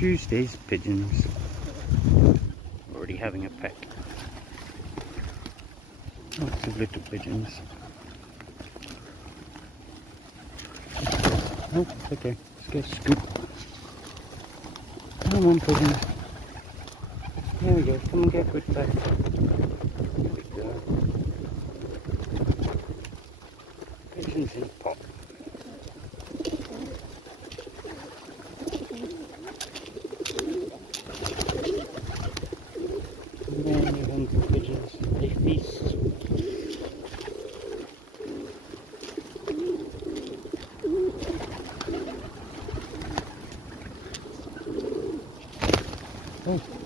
Tuesday's pigeons. Already having a peck. Lots of little pigeons. Oh, okay. Let's get a scoop. Come on, pigeons. There we go. Come and get a good peck. Good girl. Pigeons in a pot. Many hungry pigeons. They feast. Oh.